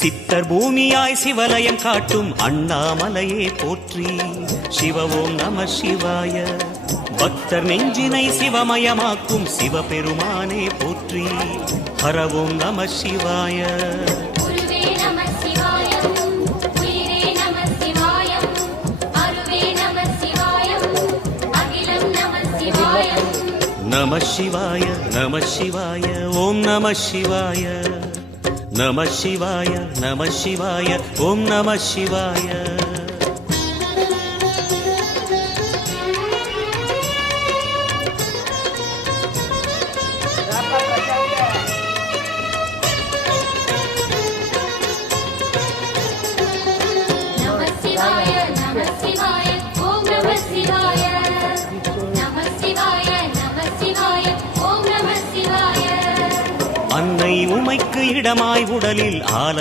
சித்தர் பூமியாய் சிவலயம் காட்டும் அண்ணாமலையே போற்றி. சிவவோம் நம சிவாய. பக்தர் நெஞ்சினை சிவமயமாக்கும் சிவபெருமானே போற்றி. ஹரவோம் நம சிவாய. நம சிவாய நம சிவாய ஓம் நம சிவாய. நம சிவாய நம சிவாய ஓம் நம சிவாய. அன்னை உமைக்கு இடமாய் உடலில் ஆலை